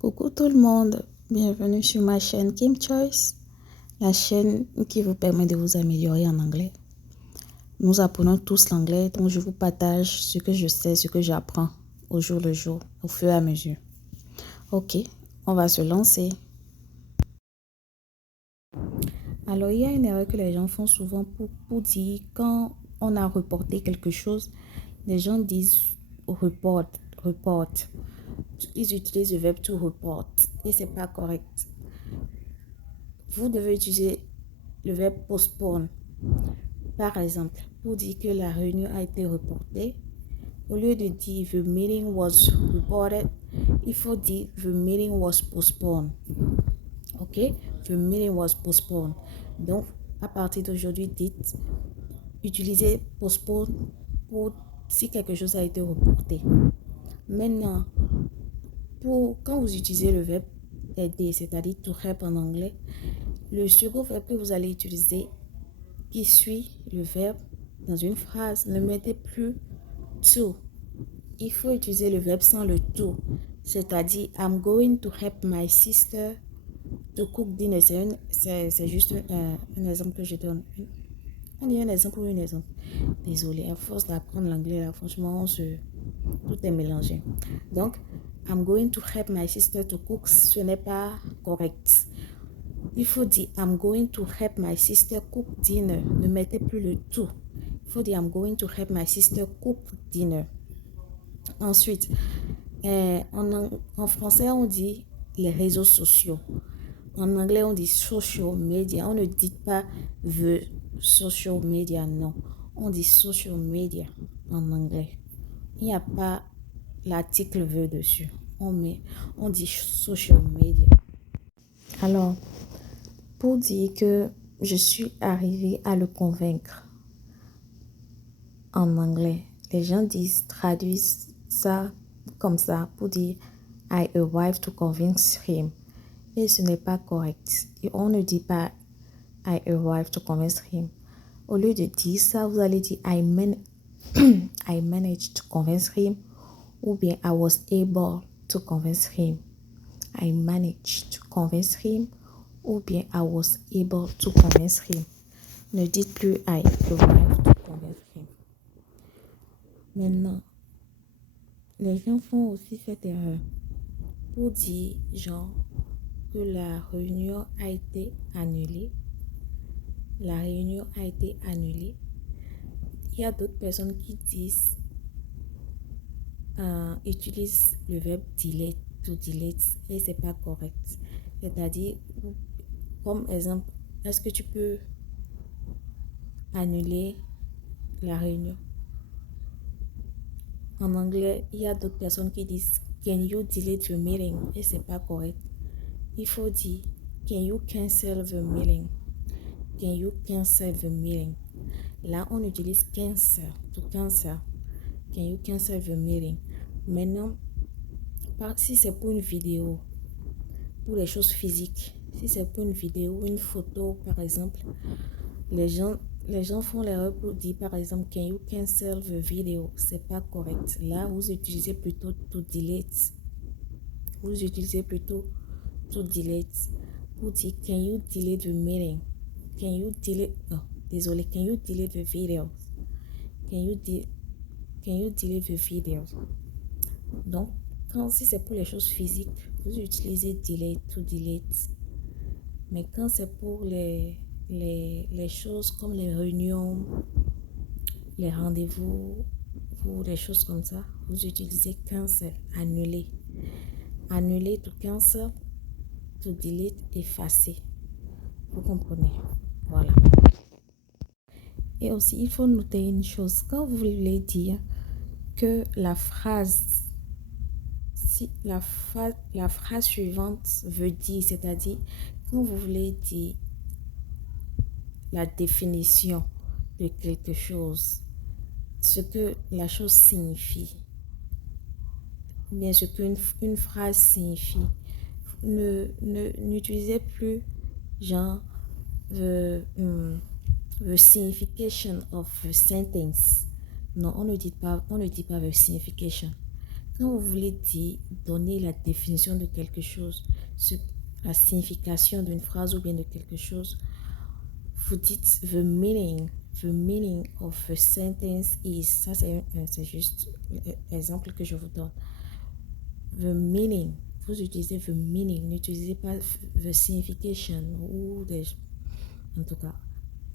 Coucou tout le monde, bienvenue sur ma chaîne Kim Choice, la chaîne qui vous permet de vous améliorer en anglais. Nous apprenons tous l'anglais, donc je vous partage ce que je sais, ce que j'apprends au jour le jour, au fur et à mesure. Ok, on va se lancer. Alors, il y a une erreur que les gens font souvent pour dire quand on a reporté quelque chose, les gens disent report. Ils utilisent le verbe to report et c'est pas correct. Vous devez utiliser le verbe postpone. Par exemple, pour dire que la réunion a été reportée, au lieu de dire the meeting was reported, il faut dire the meeting was postponed. Ok? The meeting was postponed. Donc, à partir d'aujourd'hui, utilisez postpone pour si quelque chose a été reporté. Maintenant, quand vous utilisez le verbe aider, c'est-à-dire to help en anglais, le second verbe que vous allez utiliser qui suit le verbe dans une phrase, ne mettez plus to. Il faut utiliser le verbe sans le to. C'est-à-dire, I'm going to help my sister to cook dinner. C'est juste un exemple que je donne. On dit un exemple ou une exemple. Désolée, à force d'apprendre l'anglais, là, franchement, tout est mélangé. Donc, I'm going to help my sister to cook. Ce n'est pas correct. Il faut dire I'm going to help my sister cook dinner. Ne mettez plus le to. Il faut dire I'm going to help my sister cook dinner. Ensuite, en français, on dit les réseaux sociaux. En anglais, on dit social media. On ne dit pas the social media, non. On dit social media en anglais. Il n'y a pas l'article the dessus. On dit social media. Alors, pour dire que je suis arrivée à le convaincre en anglais, les gens traduisent ça comme ça pour dire I arrived to convince him. Et ce n'est pas correct. Et on ne dit pas I arrived to convince him. Au lieu de dire ça, vous allez dire I managed to convince him ou bien I was able to convince him. I managed to convince him ou bien I was able to convince him. Ne dites plus I arrived to convince him. Maintenant, les gens font aussi cette erreur pour dire genre que la réunion a été annulée. La réunion a été annulée. Il y a d'autres personnes qui utilisent le verbe delete, to delete, et c'est pas correct. C'est-à-dire, comme exemple, est-ce que tu peux annuler la réunion? En anglais, il y a d'autres personnes qui disent can you delete the meeting? Et c'est pas correct. Il faut dire can you cancel the meeting? Can you cancel the meeting? Là, on utilise cancel, to cancel. Can you cancel the meeting? Maintenant, si c'est pour une vidéo, pour les choses physiques, si c'est pour une vidéo, une photo, par exemple, les gens font l'erreur pour dire, par exemple, can you cancel the video? C'est pas correct. Là, vous utilisez plutôt to delete. Vous utilisez plutôt to delete pour dire, can you delete the meeting? Can you delete, can you delete the video? Can you delete the video? Donc, si c'est pour les choses physiques, vous utilisez delete, to delete. Mais quand c'est pour les choses comme les réunions, les rendez-vous ou des choses comme ça, vous utilisez cancel, annuler. Annuler, to cancel, to delete, effacer. Vous comprenez? Voilà. Et aussi, il faut noter une chose. Quand vous voulez dire que la phrase suivante veut dire, c'est-à-dire quand vous voulez dire la définition de quelque chose, ce que la chose signifie, bien ce qu'une phrase signifie, n'utilisez plus genre the signification of a sentence. Non, on ne dit pas the signification. Quand vous voulez dire, donner la définition de quelque chose, la signification d'une phrase ou bien de quelque chose, vous dites the meaning of a sentence is, ça c'est juste l'exemple que je vous donne. The meaning, vous utilisez the meaning, n'utilisez pas the signification ou en tout cas,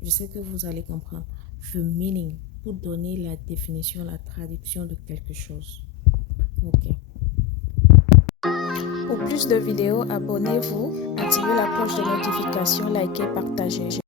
je sais que vous allez comprendre. The meaning, pour donner la définition, la traduction de quelque chose. Ok. Pour plus de vidéos, abonnez-vous, activez la cloche de notification, likez, partagez.